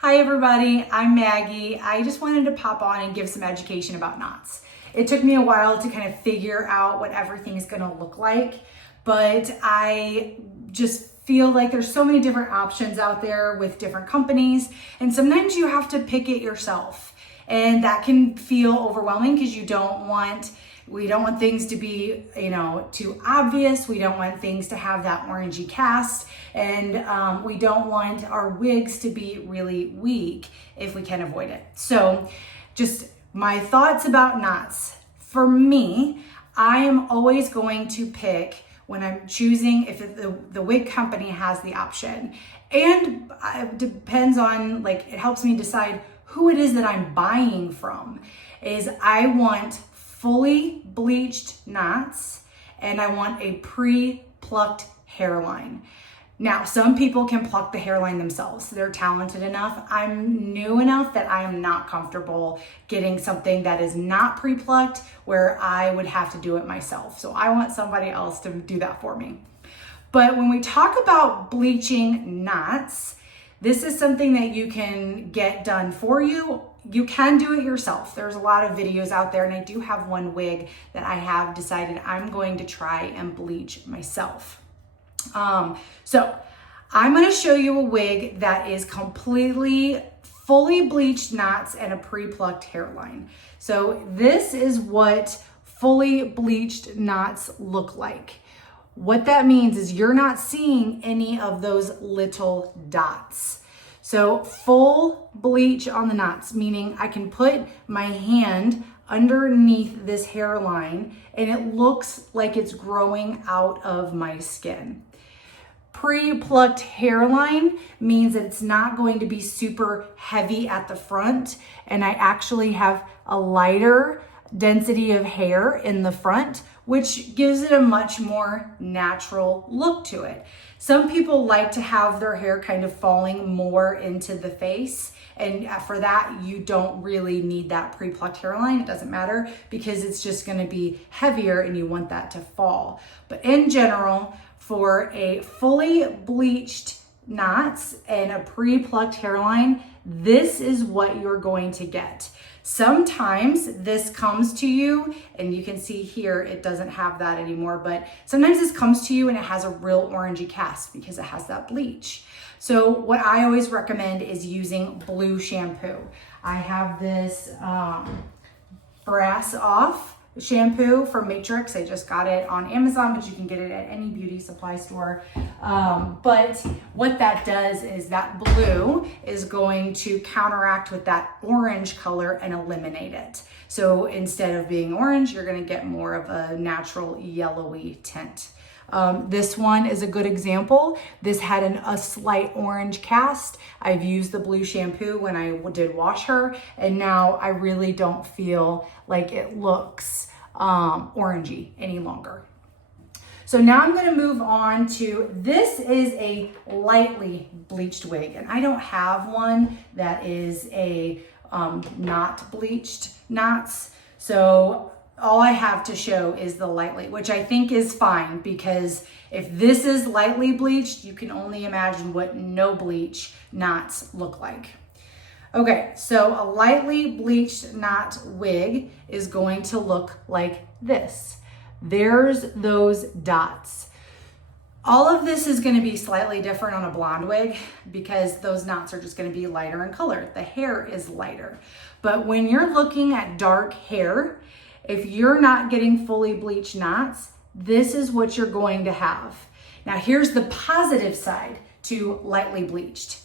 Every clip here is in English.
Hi everybody, I'm Maggie. I just wanted to pop on and give some education about knots. It took me a while to kind of figure out what everything is gonna look like, but I just feel like there's so many different options out there with different companies, and sometimes you have to pick it yourself. And that can feel overwhelming because we don't want things to be, too obvious. We don't want things to have that orangey cast, and we don't want our wigs to be really weak if we can avoid it. So just my thoughts about knots. For me, I am always going to pick when I'm choosing if the wig company has the option. And it depends on, it helps me decide who it is that I'm buying from. Is I want fully bleached knots and I want a pre-plucked hairline. Now, some people can pluck the hairline themselves. They're talented enough. I'm new enough that I am not comfortable getting something that is not pre-plucked where I would have to do it myself. So I want somebody else to do that for me. But when we talk about bleaching knots, this is something that you can get done for you. You can do it yourself. There's a lot of videos out there, and I do have one wig that I have decided I'm going to try and bleach myself. So I'm going to show you a wig that is completely fully bleached knots and a pre-plucked hairline. So this is what fully bleached knots look like. What that means is you're not seeing any of those little dots. So full bleach on the knots, meaning I can put my hand underneath this hairline and it looks like it's growing out of my skin. Pre-plucked hairline means that it's not going to be super heavy at the front, and I actually have a lighter density of hair in the front, which gives it a much more natural look to it. Some people like to have their hair kind of falling more into the face, and for that you don't really need that pre-plucked hairline. It doesn't matter because it's just going to be heavier and you want that to fall. But in general, for a fully bleached knots and a pre-plucked hairline, this is what you're going to get. Sometimes this comes to you, and you can see here it doesn't have that anymore, but sometimes this comes to you and it has a real orangey cast because it has that bleach. So what I always recommend is using blue shampoo. I have this Brass Off shampoo from Matrix. I just got it on Amazon, but you can get it at any beauty supply store. But what that does is that blue is going to counteract with that orange color and eliminate it. So instead of being orange, you're going to get more of a natural yellowy tint. This one is a good example. This had a slight orange cast. I've used the blue shampoo when I did wash her, and now I really don't feel like it looks orangey any longer. So now I'm going to move on to, this is a lightly bleached wig, and I don't have one that is a not bleached knots. So all I have to show is the lightly, which I think is fine, because if this is lightly bleached, you can only imagine what no bleach knots look like. Okay, so a lightly bleached knot wig is going to look like this. There's those dots. All of this is going to be slightly different on a blonde wig because those knots are just going to be lighter in color. The hair is lighter. But when you're looking at dark hair, if you're not getting fully bleached knots, this is what you're going to have. Now here's the positive side to lightly bleached.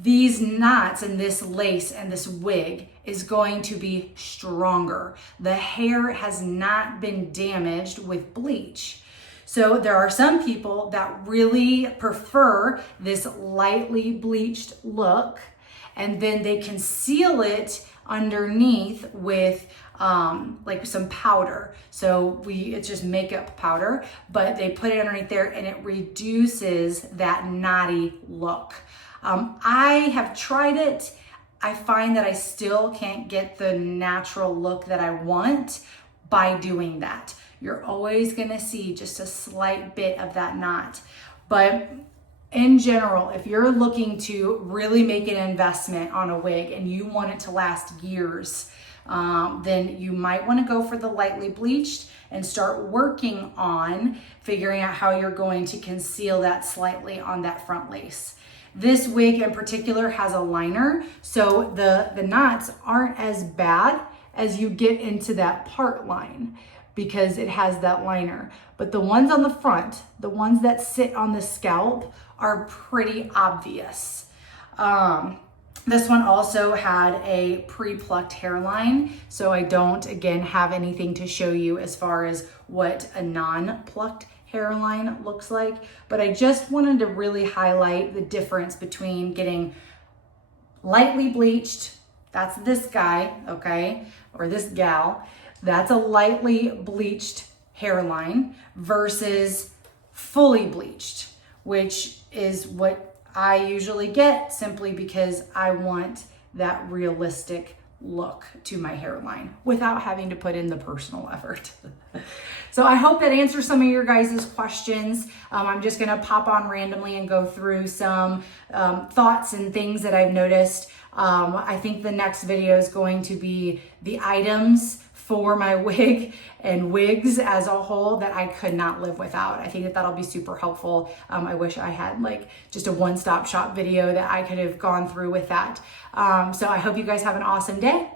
These knots and this lace and this wig is going to be stronger. The hair has not been damaged with bleach. So there are some people that really prefer this lightly bleached look, and then they conceal it underneath with like some powder. So it's just makeup powder, but they put it underneath there and it reduces that knotty look. I have tried it. I find that I still can't get the natural look that I want by doing that. You're always gonna see just a slight bit of that knot. But in general, if you're looking to really make an investment on a wig and you want it to last years, then you might want to go for the lightly bleached and start working on figuring out how you're going to conceal that slightly on that front lace. This wig in particular has a liner, so the knots aren't as bad as you get into that part line because it has that liner. But the ones on the front, the ones that sit on the scalp, are pretty obvious. This one also had a pre-plucked hairline, so I don't, again, have anything to show you as far as what a non-plucked hairline looks like, but I just wanted to really highlight the difference between getting lightly bleached, that's this guy, okay, or this gal, that's a lightly bleached hairline, versus fully bleached, which is what I usually get simply because I want that realistic look to my hairline without having to put in the personal effort. So I hope that answers some of your guys' questions. I'm just gonna pop on randomly and go through some thoughts and things that I've noticed. I think the next video is going to be the items for my wig and wigs as a whole that I could not live without. I think that that'll be super helpful. I wish I had like just a one-stop shop video that I could have gone through with that. So I hope you guys have an awesome day,